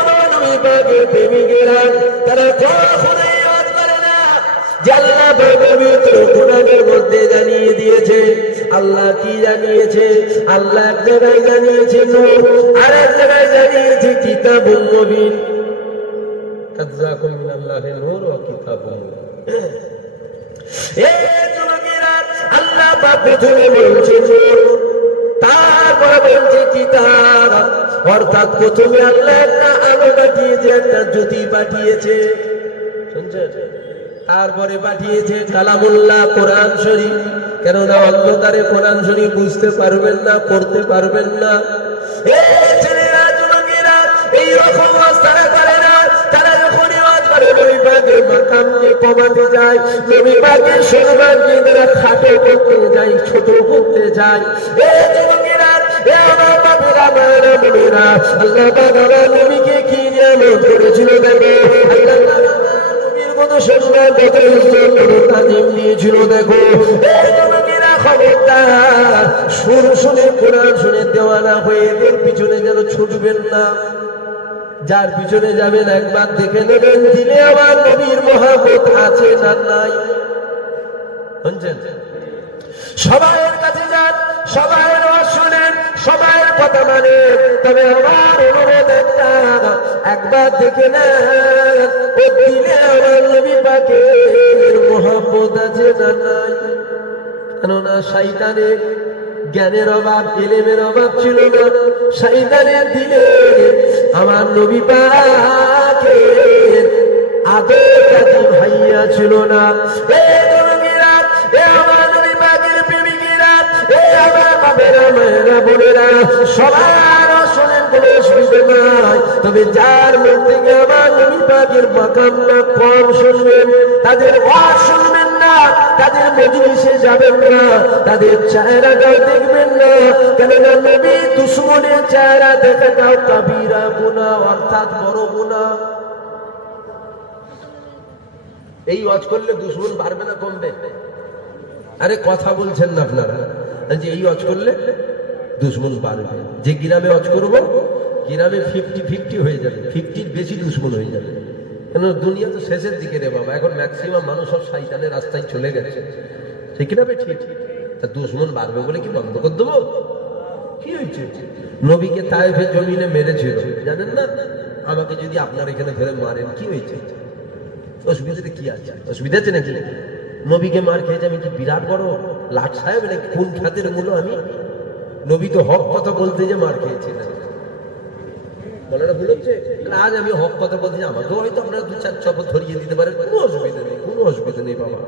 আমার নবী পাকের প্রেমিকেরা তারা কখনোই ওয়াজ করে না যে আল্লাহ পবিত্র কোরআনের মধ্যে জানিয়ে দিয়েছে। আল্লাহ কি জানিয়েছে? আল্লাহ এক জায়গায় জানিয়েছে নূর, আর এক জায়গায় জানিয়েছে কিতাবুল মুবিন। কাদ জাআকুম মিনাল্লাহি নূর ওয়া কিতাবুন মুবিন। এই যুবকেরা, আল্লাহ পাক প্রথমে বলছে নূর, তারপরে বলছে কিতাব, অর্থাৎ প্রথমে আল্লাহ একটা আলো পাঠিয়েছে, একটা জ্যোতি পাঠিয়েছে, শুনছেন? তারপরে পাঠিয়েছে কালামুল্লাহ, কোরআন শরীফ। কেননা অন্ধকারে কোরআন শরীফ বুঝতে পারবেন না, পড়তে পারবেন না। এই ছেলেরা, যুবকেরা, এই রকম তারা করে না। তারা যখন ওয়াজ করে নবী পাকের মাকামকে কমাতে যায়, নবী পাকের সম্মানকে তারা খাটো করতে যায়, ছোট করতে যায়। এই যুবকেরা, আমার বাপেরা, আমার বোনেরা, আল্লাহ পাক আমার নবীকে কি নিয়ামত করেছিল দেখো। আল্লাহ নবীর কত সম্মান, কত ইজ্জত, কত তাজিম দিয়েছিল দেখো। এই যুবকেরা, খবরদার, সুর শুনে কোরআন শুনে দেওয়ানা হয়ে এদের পিছনে যেন ছুটবেন না। যার পিছনে যাবেন একবার দেখে নেবেন দিলে আমার নবীর মহব্বত আছে না নাই। শুনছেন? সবাইয়ের কাছে যান, সবাইয়ের ওয়াজ শুনেন, সবাইয়ের কথা মানেন, তবে আমার অনুরোধ একটা, একবার দেখে নেন ও দিলে আমার নবী পাকের মহব্বত আছে না নাই। কেননা শয়তানের জ্ঞানের অভাব, ইলমের অভাব ছিল না। শয়তানের দিলে আমার নবী পাকের আদর কাজী ভাইয়া ছিল না। এই যুবকেরা, এই আমার নবী পাকের প্রেমিকেরা, এই আমার বাবেরা, মায়েরা, বোনেরা, সবার শোনেন, কোনো অসুবিধা নাই। তবে যার মুখ থেকে আমার নবী পাকের মাকামটা কম শুনবেন, তাদের ওয়াজ শুনবেন না, তাদের মজলিসে যাবেন না, তাদের চেহারাটাও দেখবেন না। কেননা নবী দুশমনের চেহারা দেখাটাও কাবিরা গুনাহ, অর্থাৎ বড় গুনাহ। এই ওয়াজ করলে দুশমন বাড়বে না কমবে? আরে কথা বলছেন না আপনারা, যে এই ওয়াজ করলে দুশমন বাড়বে। যে গ্রামে ওয়াজ করবো, গ্রামে 50-50 হয়ে যাবে, 50-র বেশি দুশমন হয়ে যাবে। কেন দুনিয়া তো শেষের দিকে রে বাবা, এখন ম্যাক্সিমাম মানুষ সব শয়তানের রাস্তায় চলে গেছে, ঠিক না? ঠিক, তা দুশমন বাড়বে বলে কি বন্ধ করে দেবো? কি হয়েছে? নবীকে তায়েফের জমিনে মেরেছিল, জানেন না? আমাকে যদি আপনার এখানে ধরে মারেন কি হয়েছে? অসুবিধাটা কি আছে? অসুবিধা আছে নাকি? নবীকে মার খেয়েছে আমি কি বিরাট বড় লাট সাহেব নাকি? কোন খাতের মূল্য আমি? নবী তো হক কথা বলতে যে মার খেয়েছিলেন, বলাটা ভুল হচ্ছে। আজ আমি হক কথা বলছি, আমাকেও হয়তো আপনারা 2-4 চপল ধরিয়ে দিতে পারেন, কোনো অসুবিধা নেই, কোনো অসুবিধা নেই বাবা।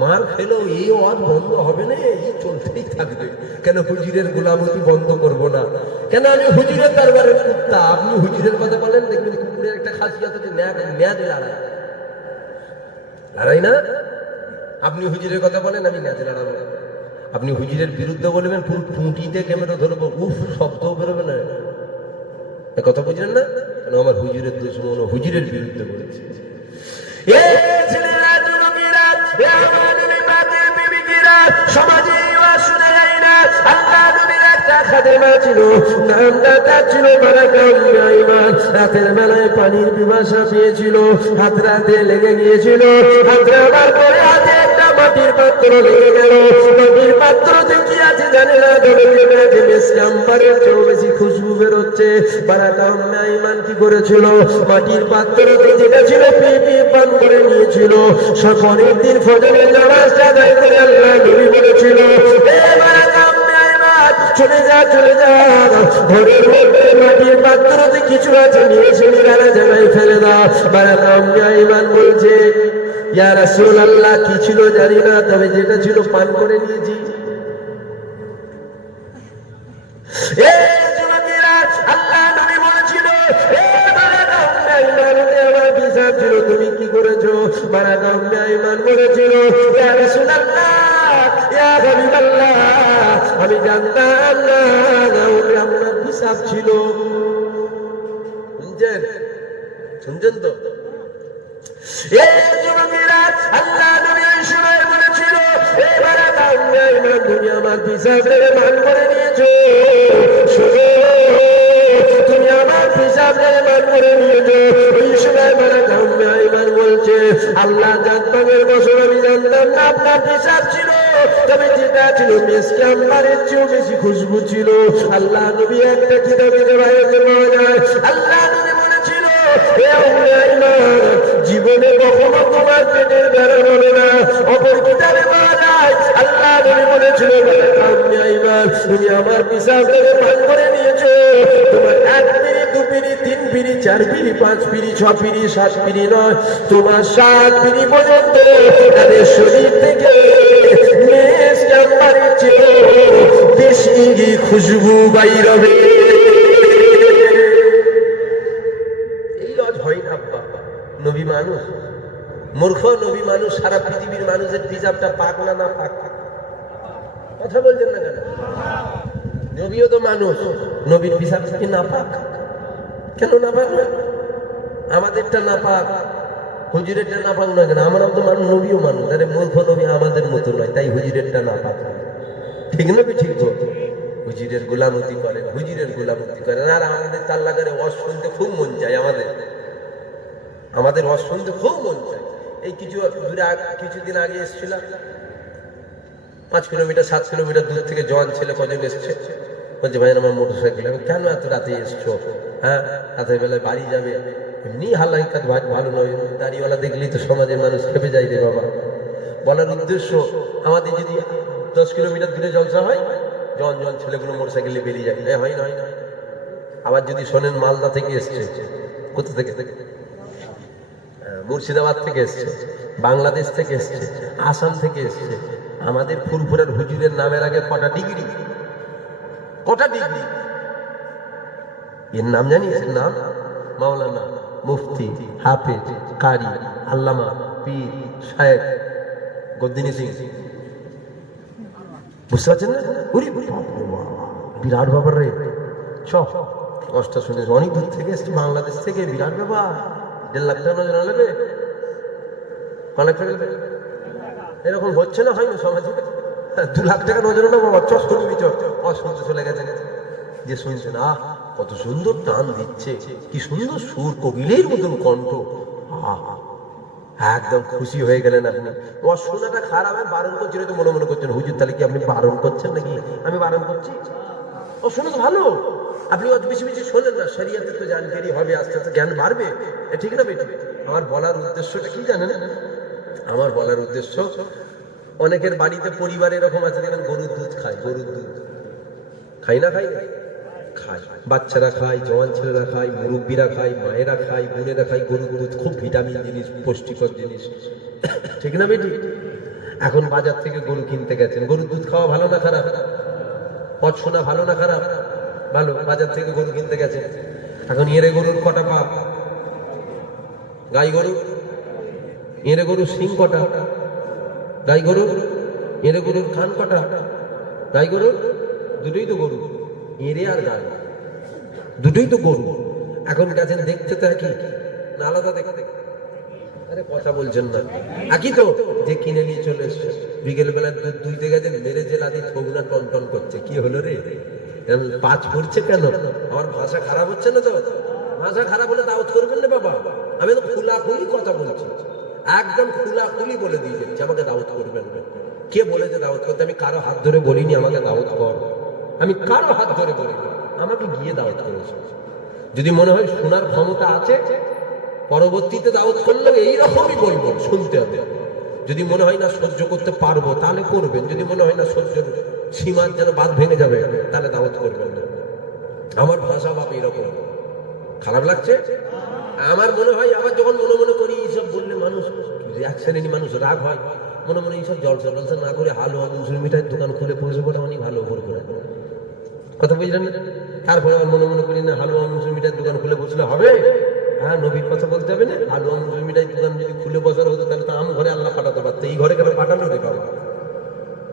মার খেলেও এই ওয়াজ বন্ধ হবে না, এই চলতেই থাকবে। কেন হুজুরের গোলামতি বন্ধ করব না? কেন আমি হুজুরের দরবারের কুত্তা, আপনি হুজুরের কথা বলেন, দেখবেন কুকুরের একটা খাসিয়াত হচ্ছে ন্যাজ লড়াই না? আপনি হুজুরের কথা বলেন, আমি ন্যাজ লড়াবো। আপনি হুজুরের বিরুদ্ধে বলবেন, পুরো টুঁটিতে ক্যামেরা ধরবো, উফ শব্দও বেরোবে না। কথা বুঝলেন না? কেন আমার হুজুরের দুশমন, হুজুরের বিরুদ্ধে বলেছে। সমাজে শোনা যায় না। আল্লাহ নবীর একটা খাদেমা ছিল, নামটা তার ছিল বারাকা উম্মে আইমান। রাতের বেলায় পানির পিপাসা পেয়েছিল, হাত রাতে লেগে গিয়েছিল, হাত রাবার পরে হাতে একটা মাটির পাত্র লেগে গেল। মাটির পাত্রতে কি আছে জানে না, আম্বারের চেয়েও বেশি খুশবু বেরোচ্ছে। বারাকা উম্মে আইমান কি করেছিল? মাটির পাত্রতে যেটা ছিল পান করে নিয়েছিল। পরের দিন ফজরের নামাজটা আদায় করে আল্লাহ নবী বলেছিল, চলে যা, চলে যা, ঘরের মধ্যে মাটির পাত্রতে কিছু আছে, নিয়ে এসে নিরালা জায়গায় ফেলে দাও। বারাকা উম্মে আইমান বলছে, ইয়া রাসূলুল্লাহ, কি ছিল জানি না, তবে যেটা ছিল পান করে নিয়েছি। তুমি কি করেছো? বারাকা উম্মে আইমান বলেছিল, ইয়া রাসূলুল্লাহ, ইয়া হাবিবাল্লাহ, আমি জানতাম না ওটা আপনার হিসাব ছিল। শুনছেন? শুনছেন তো? আল্লাহ নবী এই সময় বলেছিল, এ বারাকা উম্মে আইমান, তুমি আমার হিসাব রেখে মান করে নিয়েছো। তুমি আমার হিসাব রেখে মান আল্লাহ জানতামের বছর আমি জানতাম না আপনার পেশাব ছিল, তবে যেটা ছিল মেসকে আম্বারের চেয়েও বেশি খুশবু ছিল। আল্লাহ নবী একটা কিতাবে রেওয়ায়েতে পাওয়া যায়, আল্লাহ নবী বলেছিল, হে উম্মে আইমান, জীবনে কখনো তোমার পেটের বেড়া বলে না। অপর কিতাবে পাওয়া যায়, আল্লাহ নবী বলেছিল, উম্মে আইমান, তুমি আমার পেশাব থেকে পান করে নিয়েছো, তোমার 1 পিঁড়ি 2 পিঁড়ি 3 পিঁড়ি 4 পিঁড়ি 5 পিঁড়ি 6 পিঁড়ি 7 পিঁড়ি নয়, তোমার 7 পিঁড়ি পর্যন্ত তাদের শরীর থেকে মেসকে আম্বারের চেয়েও বেশি খুশবু বাইর হবে। এই লজ হয় না আব্বা। নবী মানুষ, মূর্খ নবী মানুষ, সারা পৃথিবীর মানুষের পিজাবটা পাক না না পাক? কথা বলছেন না কেন? নবীও তো মানুষ, নবীর পিজাব কি না পাক? কেন না পাক? আমাদেরটা না পাক, হুজুরেরটা না পাক না কেন? আমরাও তো মানুষ, নবীও মানুষ। আরে মূর্খ নবী আমাদের মতো নয়, তাই হুজুরেরটা না পাক। ঠিক না? ঠিক তো। হুজুরের গোলামতি করেন, হুজুরের গোলামতি করেন, আর আমাদের তাল্লা করে ওয়াজ শুনতে খুব মন চায়। আমাদের ওয়াজ শুনতে খুব মন চায়। এই কিছুদিন আগে এসেছিলাম, 5 কিলোমিটার 7 কিলোমিটার দূর থেকে জওয়ান ছেলে কজন এসছে, বলছে ভাই আমার মোটরসাইকেল। আমি কেন এত রাতে এসছো? হ্যাঁ, রাতের বেলায় বাড়ি যাবে, এমনি হালাই কাজ ভালো নয়, দাড়িওয়ালা দেখলেই তো সমাজের মানুষ খেপে যায় রে বাবা। বলার উদ্দেশ্য, আমাদের যদি 10 কিলোমিটার দূরে জলসা হয়, জন ছেলেগুলো মোটরসাইকেলে বেরিয়ে যায়, হয় না? আবার যদি শোনেন মালদা থেকে এসছে, কোথা থেকে, মুর্শিদাবাদ থেকে এসছে, বাংলাদেশ থেকে এসছে, আসাম থেকে এসছে, আমাদের ফুরফুরের হুজুরের নামের আগে কটা ডিগ্রি? এর নাম জানিস? এর নাম মাওলানা, মুফতি, হাফেজ, কারি, আল্লামা, পীর, শায়েখ গদ্দিনী সিং। বুঝতে পারছেন না? বিরাট ব্যাপার রে। কষ্ট শুনে অনেক দূর থেকে এসছে, বাংলাদেশ থেকে, বিরাট ব্যাপার। 1.5 লাখ টাকা নজর নেবে, এরকম হচ্ছে না, হয় না সমাজে? 2 লাখ টাকা নজর নেবো, শুনতে চলে গেছে, যে শুনছে না, কত সুন্দর টান দিচ্ছে, কি সুন্দর সুর, কোকিলের মতন কণ্ঠ, একদম খুশি হয়ে গেলেন আপনি। শোনাটা খারাপ, আমি বারণ করছি, তো মনে করছেন হুজুর তাহলে কি আপনি বারণ করছেন নাকি? আমি বারণ করছি? শোনা তো ভালো, আপনি বেশি বেশি শোনেন না, শরীয়তে তো জানকারি হবে, আস্তে আস্তে জ্ঞান বাড়বে, ঠিক না বেটি? আমার বলার উদ্দেশ্যটা কি জানেন? আমার বলার উদ্দেশ্য, অনেকের বাড়িতে পরিবার এরকম আছে, দেখেন গরুর দুধ খায়, গরুর দুধ খাই না? খায়, বাচ্চারা খায়, জওয়ান ছেলেরা খায়, মুরব্বীরা খায়, মায়েরা খায়, বোনেরা খায়। গরুর দুধ খুব ভিটামিন জিনিস, পুষ্টিকর জিনিস, ঠিক না বেটি? এখন বাজার থেকে গরু কিনতে গেছেন, গরুর দুধ খাওয়া ভালো না খারাপ? পথ শোনা ভালো না খারাপ? ভালো। বাজার থেকে গরু কিনতে গেছে, এখন এরে গরুর কটা পা? গাই গরু, এরে গরুর সিং কটা? গাই গরু, এরে গরুর কান কটা? গাই গরু, দুটোই তো গরু, এরে আর গাই দুটোই তো গরু। এখন গেছেন দেখতে তো একই না আলাদা দেখতে? আরে কথা বলছেন না, একই তো। যে কিনে নিয়ে চলে এসছে, বিকেল বেলা দুধ দুইতে গেছেন, মেরে যে লাদি ছগুনা টন টন করছে, কি হলো রে? পাঁচ করছে কেন? আমার ভাষা খারাপ হচ্ছে না তো? ভাষা খারাপ হলে দাওয়াত করবেন না বাবা। আমি তো খোলাখুলি কথা বলছি, একদম খোলাখুলি বলে দিয়ে যাচ্ছি, আমাকে দাওয়াত করবেন না। কে বলেছে দাওয়াত করতে? আমি কারো হাত ধরে বলিনি আমাকে দাওয়াত কর, আমি কারো হাত ধরে বলিনি, আমাকে গিয়ে দাওয়াত করেছে। যদি মনে হয় শোনার ক্ষমতা আছে, পরবর্তীতে দাওয়াত করলে এইরকমই বলবো, শুনতে হবে। যদি মনে হয় না সহ্য করতে পারবো, তাহলে করবেন। যদি মনে হয় না সহ্যের সীমার যেন বাদ ভেঙে যাবে, তাহলে দাওয়াত করবেন না। আমার ভাষা বাপ এরকম। খারাপ লাগছে? আমার মনে হয়, আবার যখন মনে মনে করি এইসব বললে মানুষ, এক শ্রেণীর মানুষ রাগ হয়, মনে মনে এইসব জলসা টলসা না করে হালুয়া মুসুরি মিঠাইয়ের দোকান খুলে বসে পড়ে অনেক ভালো উপর করে। কথা বুঝলেন? তারপরে আবার মনে মনে করি না, হালুয়া মুসুরি মিঠাইয়ের দোকান খুলে বসলে হবে? হ্যাঁ, নবীর কথা বলতে হবে না? হালুয়া মুসুরি মিঠাইয়ের দোকান যদি খুলে বসার হতো, তাহলে তো আম ঘরে আল্লাহ পাঠাতে পারতো, এই ঘরে কেন পাঠালো রে বাবা?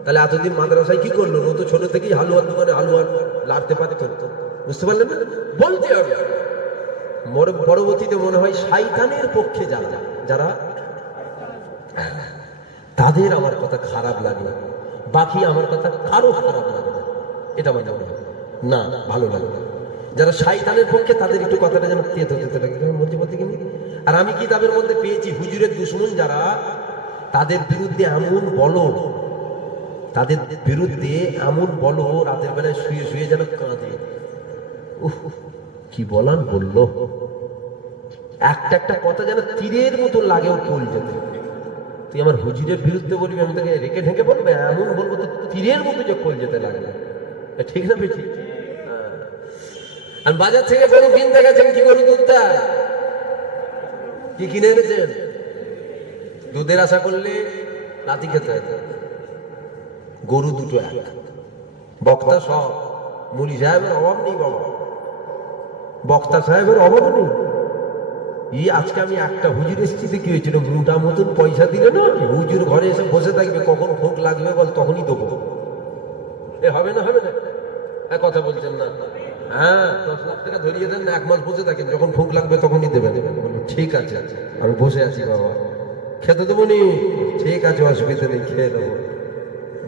তাহলে এতদিন মাদ্রাসায় কি করলো? ও তো ছোট থেকেই হালুয়ার দোকানে হালুয়ার লাড়তে পারত। বুঝতে পারলেন না? বলতে হবে। পরবর্তীতে মনে হয় শয়তানের পক্ষে যারা তাদের আমার কথা খারাপ লাগে, বাকি আমার কথা কারো খারাপ লাগে না, এটা আমার মনে হয় না, ভালো লাগে। যারা শয়তানের পক্ষে তাদের একটু কথাটা যেন তেত তেতে লাগে, বলতে বলতে কিন্তু। আর আমি কিতাবের মধ্যে পেয়েছি হুজুরের দুশমন যারা, তাদের বিরুদ্ধে এমন বলো, তাদের বিরুদ্ধে এমন বলো, রাতের বেলায় শুয়ে শুয়ে যেন কাঁদে। উফ, কি বলান বললো, একটা একটা কথা যেন তীরের মতো লাগে ওর কোল যেতে। তুই আমার হুজুরের বিরুদ্ধে বলবি, আমি তাকে রেখে ঢেকে বলবে, এমন বলবো তো তীরের মতো যে কোল যেতে লাগবে। ঠিক না বেশি? আর বাজার থেকে গরু কিনতে গেছেন, কি গরু দুধটা কি কিনে এনেছেন? দুধের আশা করলে লাথি খেতে হয়। গরু দুটো এক, বক্তা সব, মুলি সাহেবের অভাব নেই বাবা, বক্তা সাহেবের অভাব নেই। আজকে আমি একটা হুজুর এসেছি, কি হয়েছিল, মোটা মতন পয়সা দিলে না, হুজুর ঘরে এসে বসে থাকবে, কখন ভোগ লাগবে বল তখনই দেবো। এ হবে না, হবে না, কথা বলছেন না? হ্যাঁ, 10 লাখ টাকা ধরিয়ে দেন, 1 মাস বসে থাকেন, যখন ভোগ লাগবে তখনই দেবেন। ঠিক আছে, আমি বসে আছি বাবা, খেতে দেবো নি? ঠিক আছে, অসুবিধা নেই, খেয়ে দেবো।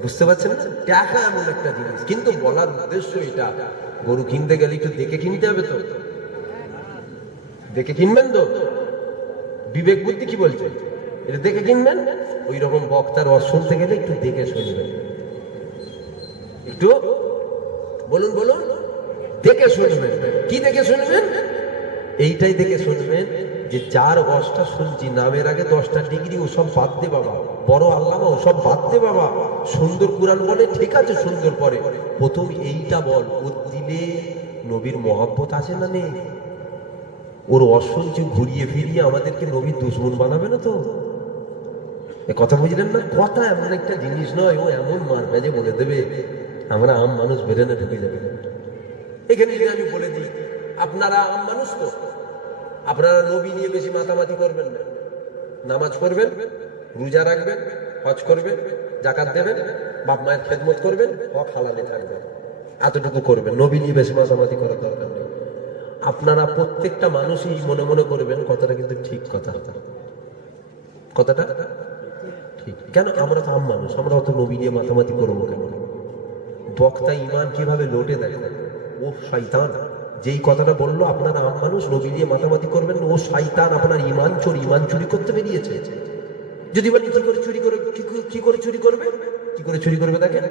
বুঝতে পারছেন না? টাকা এমন একটা জিনিস, কিন্তু বলার উদ্দেশ্য এটা, গরু কিনতে গেলে একটু দেখে কিনতে হবে তো, দেখে কিনবেন তো, বিবেক বুদ্ধি কি বলছে, এটা দেখে কিনবেন। ওই রকম বক্তার রস শুনতে গেলে একটু দেখে শুনবেন, একটু বলুন বলুন, দেখে শুনবেন। কি দেখে শুনবেন? এইটাই দেখে শুনবেন যে যার রসটা শুনছি, নামের আগে 10টা ডিগ্রি ওসব বাদ দে বাবা, বড় আল্লামা ওসব বাদ দে বাবা, সুন্দর কুরআন বলে, ঠিক আছে সুন্দর পরে, প্রথম এইটা বল, ওর দিলে নবীর মহব্বত আছে না নেই? ওর অসহ্য ঘুরিয়ে ফিরিয়ে আমাদেরকে নবীর দুশমন বানাবে না তো? এ কথা বুঝলেন না? কথা এমন একটা জিনিস নয়, ও এমন মারবে যে বলে দেবে, আমরা আম মানুষ বেরেনে ঢুকে যাবে। এখানে যদি আমি বলে দিই, আপনারা আম মানুষ তো, আপনারা নবী নিয়ে বেশি মাতামাতি করবেন না, নামাজ পড়বেন, রোজা রাখবেন, হজ করবেন, যাকাত দেবেন, বাপ মায়ের খেদমত করবেন, হক হালালে থাকবেন, এতটুকু করবেন, নবী নিয়ে বেশি মাতামাতি করার দরকার নেই। আপনারা প্রত্যেকটা মানুষই মনে মনে করবেন কথাটা কিন্তু ঠিক কথা, কথাটা ঠিক। কেন? আমরা তো আম মানুষ, আমরা অত নবী নিয়ে মাতামাতি করবো কেন? বক্তা ইমান কিভাবে লোটে দেয়, ও শয়তান যেই কথাটা বললো, আপনারা আম মানুষ নবী নিয়ে মাতামাতি করবেন, ও শয়তান আপনার ইমান চোর, ইমান চুরি করতে বেরিয়েছে। যদি বলি কি করে চুরি করে, কি করে চুরি করবে, কি করে চুরি করবে, দেখেন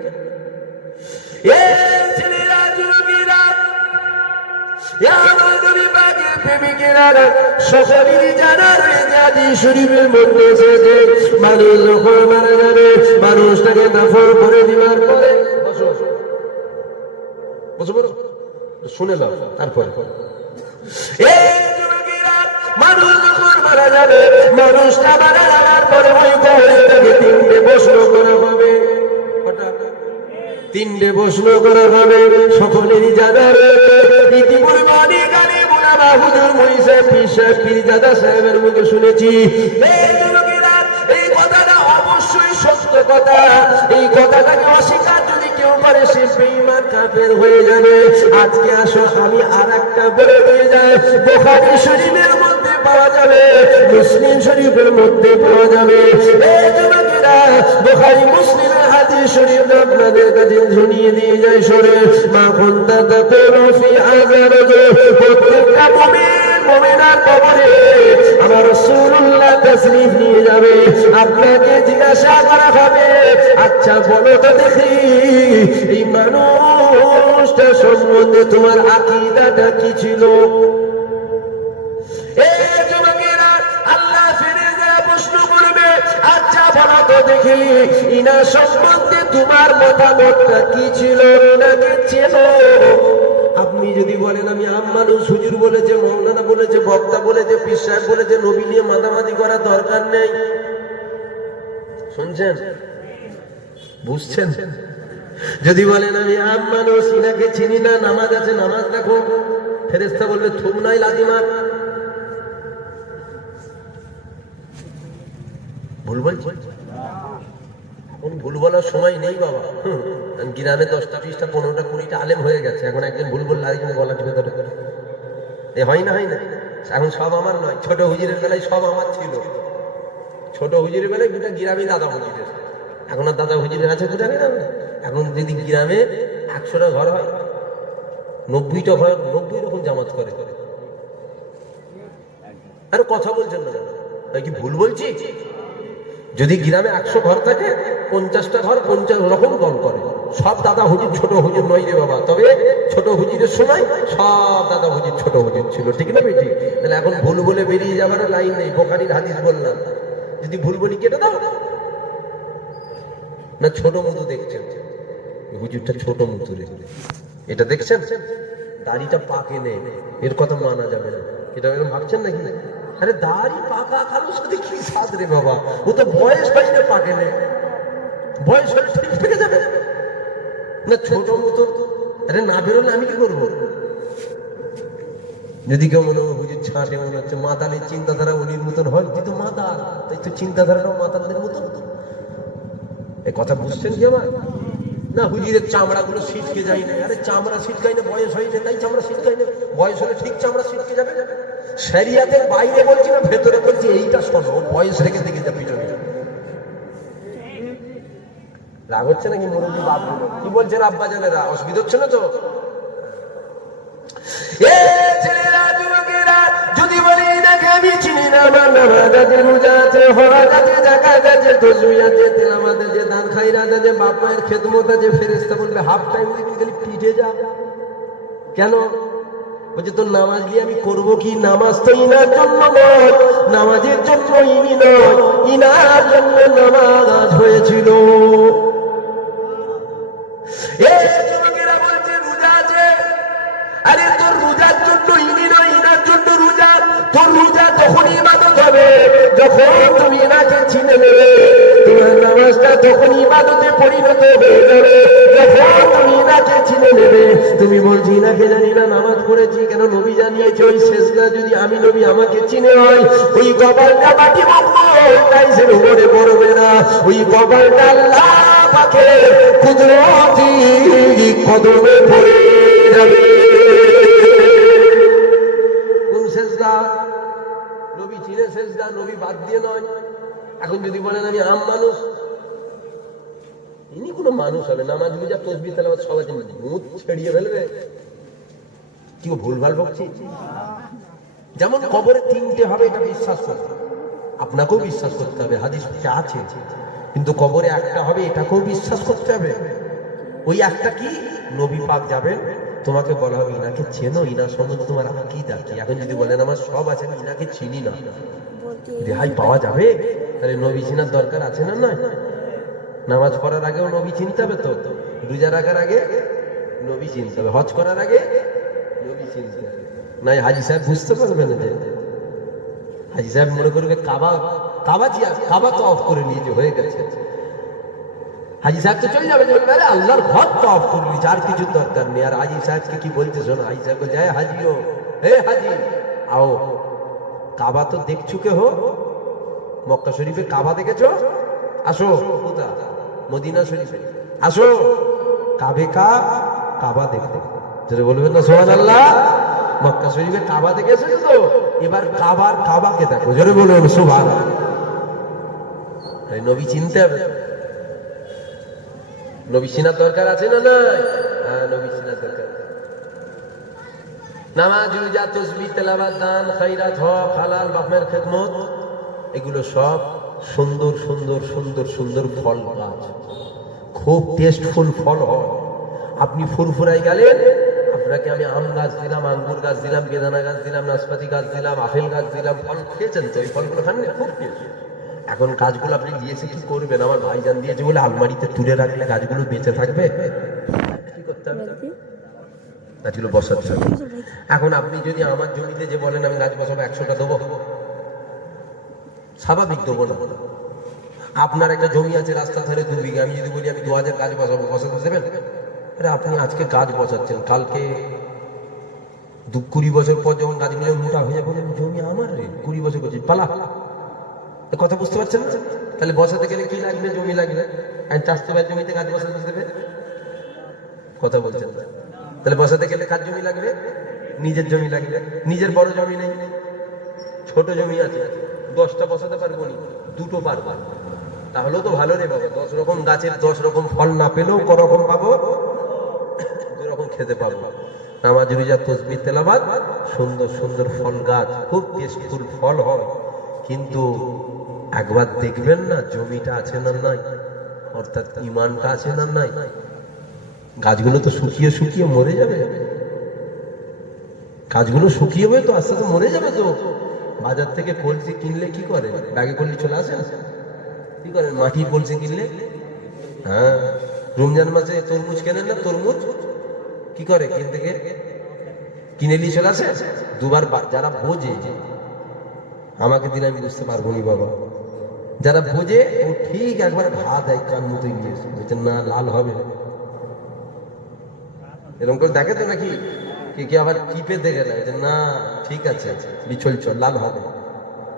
মানুষ যখন মারা যাবে, মানুষটাকে দাফন করে দিবার পরে, শুনে নাও, তারপরে মানুষ যখন মারা যাবে, মানুষটা মারা যাওয়ার পরে ওই কবরটাকে 3টে প্রশ্ন করা হবে। 3টে প্রশ্ন করা হবে, সকলেরই জানা রয়েছে। ইতিপূর্বে অনেক আগে মুলামা হুজুর মহিষা পীরজাদা সাহেবের মুখে শুনেছি। এই কথাটা অবশ্যই সত্য কথা, এই কথাটাকে অস্বীকার যদি কেউ করে, সে বেঈমান কাফের হয়ে যাবে। আজকে আসো আমি আর একটা বলে দিয়ে যাই, বুখারী শরীফের মধ্যে পাওয়া যাবে, মুসলিম শরীফের মধ্যে পাওয়া যাবে। এই যুবকেরা, বুখারী মুসলিমের হাদিস শরীফ আপনাদের কাছে শুনিয়ে দিয়ে যায়, শোনে মা কুনতা তাকুলু ফি হাযা রাজুল, প্রত্যেকটা মুমিন মুমিনার কবরে আমার রাসূলুল্লাহ তাশরীফ নিয়ে যাবে, আপনাকে জিজ্ঞাসা করা হবে, আচ্ছা বলো তো দেখি এই মানুষটা সম্বন্ধে তোমার আকীদাটা কি ছিল? এই যুবকেরা, আল্লাহ ফেরেশতা প্রশ্ন করবে, আচ্ছা বলো তো দেখি ইনা সম্বন্ধে তোমার মতামতটা কি ছিল, ইনাকে চেনো? আপনি যদি বলেন আমি আম মানুষ, হুজুর বলেছে, মৌলানা বলেছে, বক্তা বলেছে, পীর সাহেব বলেছে, নবী নিয়ে মাতামাতি করার দরকার নেই, শুনছেন, বুঝছেন? যদি বলেন আমি আম মানুষ, ইনাকে চিনি না, নামাজ আছে নামাজ দেখো, ফেরেশতা বলবে থুম নাই লাদিমার, ভুল বলছি? এখন ভুল বলার সময় নেই বাবা। গ্রামে 10টা 20টা 15টা 20টা আলেম হয়ে গেছে, এখন একজন ভুল বললে আরেকজন গলা টিপে ধরে, এ হয় না, হয় না? এখন সব আমার নয়, ছোট হুজুরের বেলায় সব আমার ছিল, ছোট হুজুরের বেলায় গোটা গ্রামে দাদা হুজুরের, এখন আর দাদা হুজুরের আছে গোটা গ্রামে। এখন যদি গ্রামে 100টা ঘর হয়, 90টা ভয় 90 রকম জামাত করে। আরে কথা বলছেন না, তাই কি ভুল বলছি? যদি গ্রামে 100 ঘর থাকে, 50টা ঘর 50 রকম দল করে। সব দাদা হুজুর ছোট হুজুর নয় রে বাবা, তবে ছোট হুজুরের সময় সব দাদা হুজুর ছোট হুজুর ছিল, ঠিক না বেটি? তাহলে এখন ভুল বলে বেরিয়ে যাবার লাইন নেই। বোখারির হাদিস বললাম, যদি ভুল বলি কেটে দাও না। ছোট মধু দেখছেন, হুজুরটা ছোট মধু রে, এটা দেখছেন? দাড়িটা পাকে নেই, এর কথা মানা যাবে না। এটা এরকম ভাবছেন নাকি? আরে দাড়ি পাকা কারোর সাথে কি সাথ রে বাবা, ও তো বয়স হয়নি, পাকে নেই, বয়স হলে ঠিক থেকে যাবে না। ছোট মতো, আরে না বেরোলে আমি কি করবো? যদি কেউ মনে হুজুর ছাঁটে, মনে হচ্ছে মাতালের চিন্তাধারা উনির মতন হয়, তুই তো মাতাল, তাই তো চিন্তাধারাটাও মাতালদের মতন। এ কথা বুঝছেন কি আমার? না হুজুরের চামড়া গুলো ছিটকে যায় না। আরে চামড়া ছিটকাই না, বয়স হয়েছে তাই চামড়া ছিটকাই না। বয়স হলে ঠিক চামড়া ছিটকে যাবে। শরিয়াতের বাইরে বলছি না, ভেতরে বলছি, এইটা শোনো, বয়স রেখে দেখে যা পিছনে। রাগ হচ্ছে নাকি মুরব্বী বাপ? কি বলছেন আব্বা জানেরা? অসুবিধা হচ্ছে না তো? যদি বলি নাকি আমি চিনি না, আমার নামাজ আছে, রোজা আছে, হজ আছে, যাকাত আছে, তাসবিহ আছে, তেলাওয়াত আছে, দান খায়রাত আছে, বাপ মায়ের খেদমত আছে, ফেরেশতা বলবে হাফ টাইম দিবি, খালি পিঠে যা। কেন? বলছে তোর নামাজ দিয়ে আমি করবো কি? নামাজ তো ইনার জন্য নয়, নামাজের জন্য ইনি নয়, ইনার জন্য নামাজ হয়েছিল। যুবকেরা বলছে রোজা আছে, আরে তোর রোজার জন্য ইনি নয়, ইনার জন্য রোজা। তোর রোজা তখন ইবাদত হবে যখন তুমি ইনাকে চিনে নেবে। তোমার নামাজটা তখন ইবাদতে পরিণত হয়ে যাবে যখন তুমি ইনাকে চিনে নেবে। তুমি বলছি ইনাকে জানি না, নামাজ পড়েছি কেন? নবী জানিয়েছে ওই শেষদা যদি আমি নবী আমাকে চিনে হয়, ওই কপালটা মাটি তাই সে উপরে পড়বে না, ওই কপালটা আল্লাহ পাকের কুদরতি কদমে পড়ে যাবে। কোন শেষদা? নবী চিনে শেষদা, নবী বাদ দিয়ে নয়। এখন যদি বলেন আমি আম মানুষ, ইনি কোনো মানুষ হবে? নামাজ রোজা তাসবিহ তেলাওয়াত সবাই মুখ ছেড়িয়ে ফেলবে। কি ভুলভাল বকছি? যেমন কবরে 3টে হবে, এটা বিশ্বাস করতে, আপনাকেও বিশ্বাস করতে হবে, হাদিস আছে। কিন্তু কবরে একটা হবে, এটাকেও বিশ্বাস করতে হবে। ওই একটা কি? নবী পাক যাবেন, তোমাকে বলা হবে ইনাকে চেনো, ইনার সম্বন্ধে তোমার আকীদা কি? এখন যদি বলেন আমার সব আছে, আমি ইনাকে চিনি না, রেহাই পাওয়া যাবে? তাহলে নবী চিনার দরকার আছে না? নয়। নামাজ পড়ার আগেও নবী চিনতে হবে তো, রোজা রাখার আগে নবী চিনতে হবে, হজ করার আগে নবী চিনতে হবে। নাই হাজি সাহেব বুঝতে পারবেন না, যে হাজি সাহেব মনে করবে কাবা তো অফ করে নিয়েছে, হয়ে গেছে। হাজি সাহেব তো চলে যাবে, আল্লাহর ঘর তো অফ করে নিয়েছে, আর কিছু দরকার নেই। আর হাজি সাহেবকে কি বলতে শোনো, হাজি সাহেব যায় হাজিও, হে হাজি আও, কাবা তো দেখছো কে হো? মক্কা শরীফে কাবা দেখেছো? আসো। কোথা? মদিনা শরীফে। আসো কাবা দেখো। যেটা বলবেন না সুবহানাল্লাহ। মক্কা শরীফে কাবা দেখেছো তো, এবার কাবাকে দেখো, জোরে বলবেন সুবহানাল্লাহ। নবী চিনতে হবে, নবী চিনার দরকার আছে না? নাই। হ্যাঁ, নবী চিনার দরকার। নামাজ রোজা তাসবিহ তেলাওয়াত দান খায়রাত হক হালাল বাপের খেদমত, এগুলো সব সুন্দর সুন্দর সুন্দর সুন্দর ফল গাছ, খুব টেস্টফুল ফল হয়। আপনি ফুরফুরাই গেলেন, আপনাকে আমি আম গাছ দিলাম, আঙ্গুর গাছ দিলাম, বেদানা গাছ দিলাম, নাশপাতি গাছ দিলাম, আপেল গাছ দিলাম, ফল খেয়েছেন তো? এই ফলগুলো খান না? খুব খেয়েছে। এখন গাছগুলো আপনি দিয়েছে কি করবেন? আমার ভাইজান দিয়েছে বলে আলমারিতে তুলে রাখলে গাছগুলো বেঁচে থাকবে? কি করতে হবে? গাছগুলো বসাতে হবে। এখন আপনি যদি আমার জমিতে যে বলেন আমি গাছ বসাবো, 100টা দেবো? স্বাভাবিক দেবো না। আপনার একটা জমি আছে রাস্তা ধারে 2 বিঘা, আমি যদি বলি আমি 2000 গাছ বসাবো, বসাতে দেবেন? আরে আপনি আজকে গাছ বসাচ্ছেন, কালকে 20 বছর পর যখন গাছগুলো মোটা হয়ে যাবে, জমি আমার রে, 20 বছর করছি পালা। কথা বুঝতে পারছেন না? তাহলে বসাতে গেলে কি লাগবে? জমি লাগবে। আর চাষতে পারে জমিতে গাছ বসাতে দেবে? কথা বলছেন না? তাহলে বসাতে গেলে কার জমি লাগবে? নিজের জমি লাগবে। নিজের বড় জমি নেই, ছোট জমি আছে, 10টা বসাতে পারবো নি, 2টো পারবো। তাহলেও তো ভালো রে বাবা, 10 রকম গাছের 10 রকম ফল না পেলেও করকম পাবো, 2 রকম খেতে পাবো। নামাজ রোজা তাসবিহ তেলাওয়াত, সুন্দর সুন্দর ফল গাছ, খুব টেস্টফুল ফল হয়, কিন্তু একবার দেখবেন না জমিটা আছে না নাই, অর্থাৎ ইমানটা আছে না নাই। গাছগুলো তো শুকিয়ে শুকিয়ে মরে যাবে, গাছগুলো শুকিয়ে তো আস্তে আস্তে মরে যাবে। তো বাজার থেকে কলসি কিনলে কি করেন, ব্যাগে করলে চলে আসে, কি করেন মাটির কলসি কিনলে? হ্যাঁ, রমজান মাসে তরমুজ কেনেন না, তরমুজ কি করে কিন থেকে কিনে নিয়ে চলে আসে দুবার। যারা বোঝে, আমাকে দিলে আমি বুঝতে পারবো নি বাবা, যারা বোঝে ও ঠিক একবার ঘা দেয় কান মতোই নিয়ে বলছে না লাল হবে, এরকম করে দেখে তো নাকি, কি আবার টিপে দেখে না না ঠিক আছে বিচল চল লাল হবে।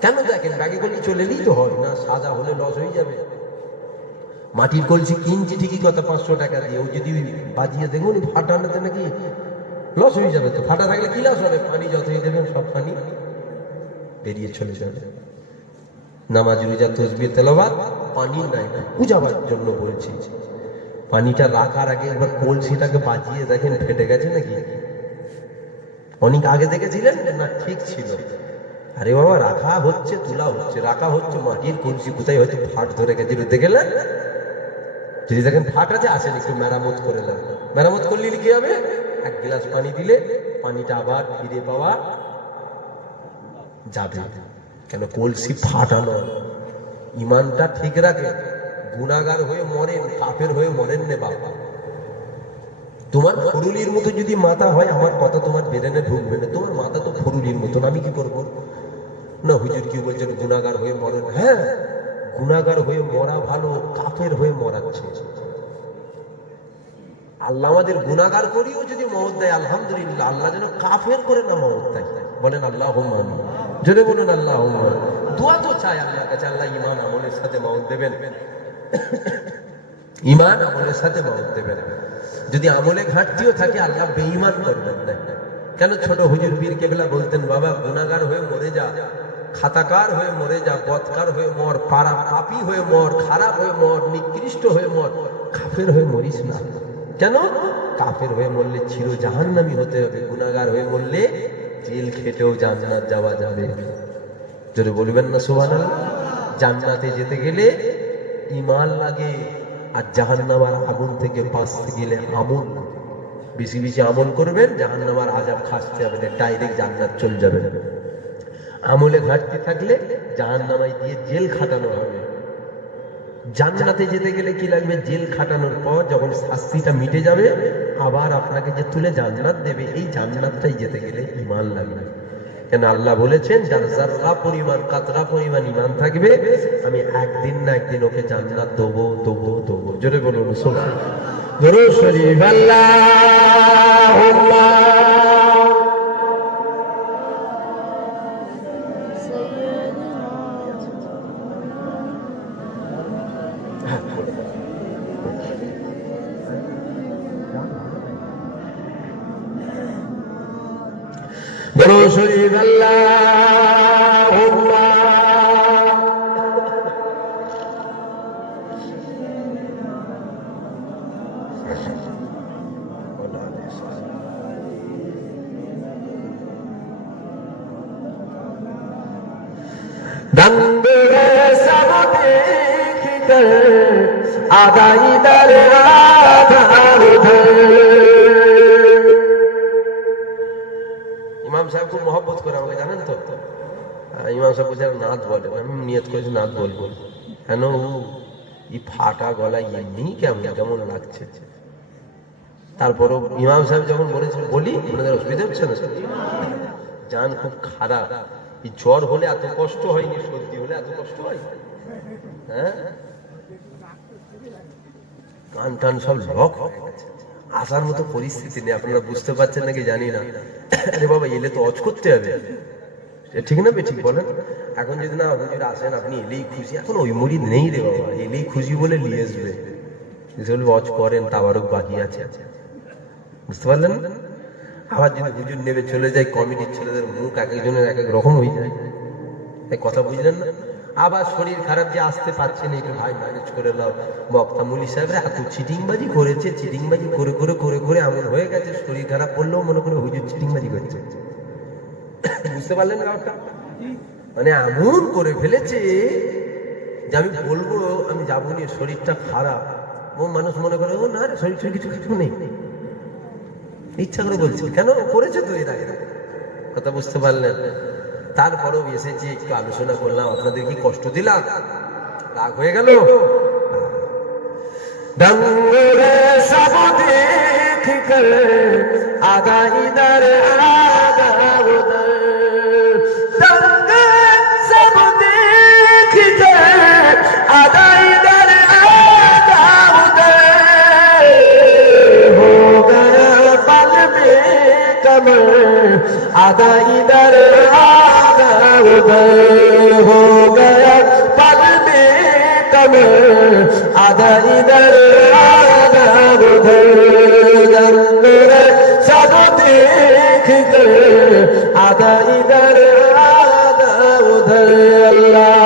কেন দেখেন, ব্যাগে করলে চলে নিই তো হয় না, সাদা হলে লস হয়ে যাবে। মাটির কলসি কিনছি ঠিকই কথা 500 টাকা দিয়ে, ও যদি বাজিয়ে দেখুন ফাটানোতে নাকি লস হয়ে যাবে। তো ফাটা থাকলে কি লস হবে, পানি যতই দেবেন সব পানি বেরিয়ে চলে যাবে। নামাজ রোজা তাসবিহ তেলাওয়াত পানি নাই, বুঝাবার জন্য বলছি। পানিটা রাখার আগে একবার কলসিটাকে বাজিয়ে দেখেন ফেটে গেছে নাকি, অনেক আগে দেখেছিলেন না ঠিক ছিল। আরে বাবা রাখা হচ্ছে, তোলা হচ্ছে, রাখা হচ্ছে, মাটির কলসি কোথায় হয়তো ফাট ধরে গেছে দেখলেন, যদি দেখেন ফাট আছে আসেন একটু মেরামত করে লাগবে। মেরামত করলে কি হবে, এক গ্লাস পানি দিলে পানিটা আবার ফিরে পাওয়া যাবে। কেন কলসি ফাটানো, ইমানটা ঠিক রাখে। গুনাহগার হয়ে মরেন, কাফের হয়ে মরেন নে বাবা। তোমার ফরুলির মতো যদি মাথা হয়, আমার কথা তোমার বেরেনে ঢুকবে না। তোমার মাথা তো ফরুলির মতন, আমি কি করবো না? হুজুর কি বলছেন গুনাহগার হয়ে মরেন? হ্যাঁ, গুনাহগার হয়ে মরা ভালো, কাফের হয়ে মরাচ্ছে। আল্লাহ আমাদের গুনাহগার করিও যদি মওত দেয় আলহামদুলিল্লাহ, আল্লাহ যেন কাফের করে না মওত দেয়। বলেন আল্লাহুম্মা আমিন, জোরে বলুন আল্লাহুম্মা। দোয়া তো চাই আল্লাহর কাছে, আল্লাহ ঈমান আমলের সাথে মওত দেবেন, ঈমান আমলের সাথে মওত দেবেন। যদি আমলে ঘাটতিও থাকে আল্লাহ বেঈমান করবেন না। কেন ছোট হুজুর পীর কেবলা বলতেন, বাবা গুনাহগার হয়ে মরে যা, খাতাকার হয়ে মরে যা, বদকার হয়ে মর, পারা পাপী হয়ে মর, খারাপ হয়ে মর, নিকৃষ্ট হয়ে মর, কাফের হয়ে মরিস না। কেন? কাফের হয়ে মরলে চির জাহান্নামী হতে হবে, গুনাহগার হয়ে মরলে জেল খেটেও জান্নাত যাওয়া যাবে। যদি বলবেন না সুবহানাল্লাহ। জান্নাতে যেতে গেলে ঈমান লাগে, আর জাহান্নামের আগুন থেকে বাঁচতে গেলে আমল। বেশি বেশি আমল করবেন, জাহান্নামের আযাব খাসতে হবে না, ডাইরেক্ট জান্নাত চলে যাবে। আমলে ঘাটতি থাকলে জাহান্নামায় দিয়ে জেল খাটানো হবে। জান্নাতে যেতে গেলে কি লাগবে, জেল খাটানোর পর যখন শাস্তিটা মিটে যাবে আবার আপনাকে যে তুলে জান্নাত দেবে, এই জান্নাতটাই যেতে গেলে ঈমান লাগবে। কেন আল্লাহ বলেছেন, যার যারা পরিমাণ কাতরা পরিমাণ ঈমান থাকবে, আমি একদিন না একদিন ওকে জান্নাত দেবো দেবো দেবো। জোরে বলুন সুবহানাল্লাহ। দরুদ শরীফ আল্লাহুম্মা দরুদ শরীফ আল্লাহুম্মা दंगे सब देख कर आधा इधर आधा उधर। ইমাম সাহেব খুব মহব্বত করে আমাকে, জানেন তো। ইমাম সাহেব বলছে নাত বলেন, আমি নিয়ত করেছি নাত বলবো। কেন এই ফাটা গলায় এমনি কেমন কেমন লাগছে। তারপরও ইমাম সাহেব যখন বলেছেন বলি, আপনাদের অসুবিধা হচ্ছে না? জান খুব খারাপ, এই জ্বর হলে এত কষ্ট হয়নি, সর্দি হলে এত কষ্ট হয়। হ্যাঁ, কান টান সব লক হয়ে গেছে, আসার মতো পরিস্থিতি নেই। আপনারা বুঝতে পারছেন নাকি জানি না। আরে বাবা এলে তো অজ করতে হবে, ঠিক না? ঠিক বলেন। এখন যদি না হুজুর আসেন আপনি এলেই খুশি, এখন ওই মুড়ি নেই রে বাবা, এলেই খুশি বলে নিয়ে আসবে। অজ করেন তাবারক বাকি আছে, বুঝতে পারলেন? আবার যদি হুজুর নেবে চলে যায়, কমিটির ছেলেদের মুখ এক একজনের এক এক রকম হয়ে যায়। এই কথা বুঝলেন না? আবার শরীর খারাপ যে আসতে পারছে না, একটু ভাই ম্যানেজ করে নাও। বক্তা মুলি সাহেবরা এত চিটিংবাজি করেছে, চিটিংবাজি করে করে করে করে এমন হয়ে গেছে শরীর খারাপ করলেও মনে করে হুজুর চিটিংবাজি করছে। বুঝতে পারলেন ব্যাপারটা? মানে এমন করে ফেলেছে যে আমি বলবো আমি যাবো নিয়ে, শরীরটা খারাপ। ও মানুষ মনে করে ও না রে শরীর কিছু কিছু নেই, ইচ্ছা করে বলছে, কেন করেছে তো এর আগে। কথা বুঝতে পারলেন? তারপরেও এসেছি, একটু আলোচনা করলাম, আপনাদের কি কষ্ট দিলাম? রাগ হয়ে গেল? সব দেখ কর আদা ইধর আদা উধর, দঙ্গ সব দেখ কর আদা ইধর আদা উধর, हो गया पल में कमर आधा इधर आधा उधर, हो गया पल में कमर आधा इधर आधा उधर, जंगल सब देख कर आधा इधर आधा उधर, अल्लाह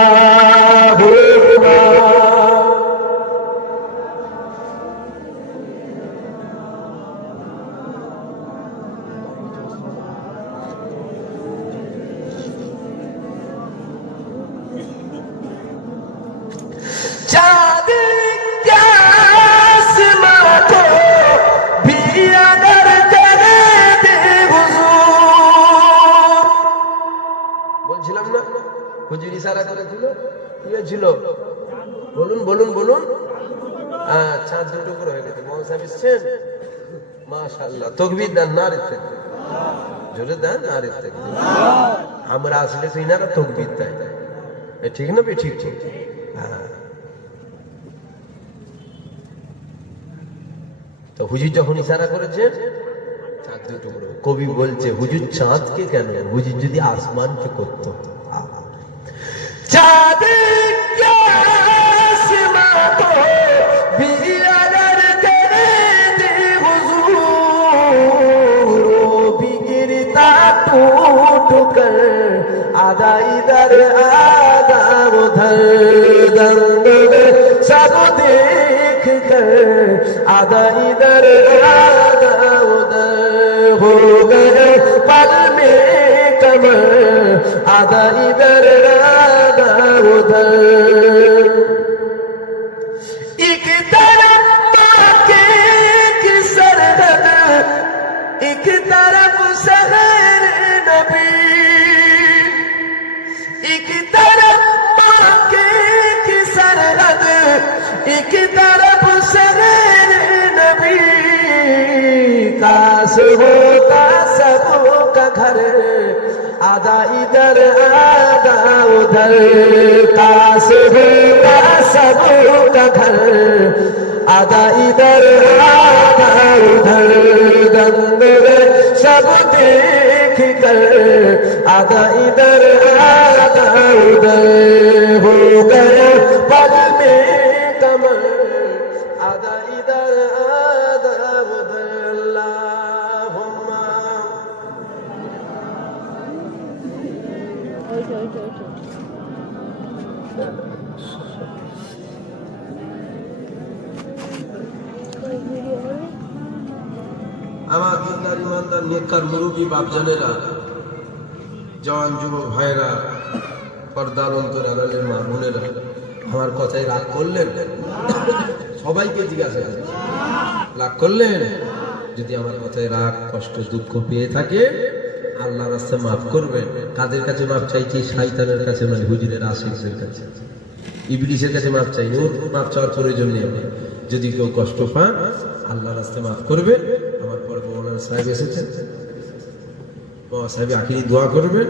বলছিলাম না হুজুর ইশারা করেছিল, কি হয়েছিল বলুন বলুন বলুন। চাঁদ দুটো করে হয়ে গেছে। মোহাম্মদ সাহেব এসছেন, মাশাআল্লাহ। তকবীর দেন, নারে তাকবীর, জোরে দেন, নারে তাকবীর। আমরা আসলে তো ইনারা তকবীর দেয়, ঠিক না? ঠিক ঠিক। তো হুজুর যখন ইশারা করেছে চাঁদ দুটো করে, কবি বলছে হুজুর চাঁদকে কেন, হুজুর যদি আসমানকে করতো। चाँद क्या आसमां को भी अगर तेरे दे हुजूर, वो भी गिरता टूट कर आधा इधर आधा उधर, दंग में सब देख कर आधा इधर आधा उधर, हो गए पल में कमर आधा इधर आधा उधर, एक तरफ मक्के की सरहद, एक तरफ शहर नबी, एक तरफ मक्के की सरहद, एक तरफ शहर नबी, काश होता सबका घर आधा इधर आधा उधर, काश होता सबका घर आधा इधर आधा उधर, दंग सब देख कर आधा इधर आधा उधर, हो गया पल में कमर आधा इधर आधा उधर, अल्लाहुम्मा আমার দিনদার ইমানদার নেককার মুরব্বী বাপজানেরা, জওয়ান যুবক ভাইরা, পর্দার অন্তর আড়ালের মা বোনেরা, আমার কথায় রাগ করলেন? সবাইকে জিজ্ঞাসা করছি, রাগ করলেন? যদি আমার কথায় রাগ কষ্ট দুঃখ পেয়ে থাকে আল্লাহ রাস্তায় মাফ করবেন। কাদের কাছে মাফ চাইছি? শয়তানের কাছে, মানে হুজুরের আশিকদের কাছে, ইবলিসের কাছে মাফ চাই। ওর মাফ চাওয়ার প্রয়োজন নেই। যদি কেউ কষ্ট পান আল্লাহ রাস্তায় মাফ করবে। আমার পরে মৌলানা সাহেব এসেছেন, বাবা সাহেব আখিরি দোয়া করবেন।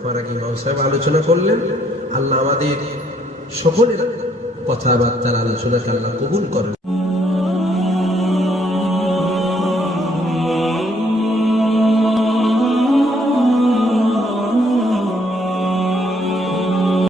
আমার আগে বাবা সাহেব আলোচনা করলেন। আল্লাহ আমাদের সকলের কথাবার্তার আলোচনাকে আল্লাহ কবুল করেন।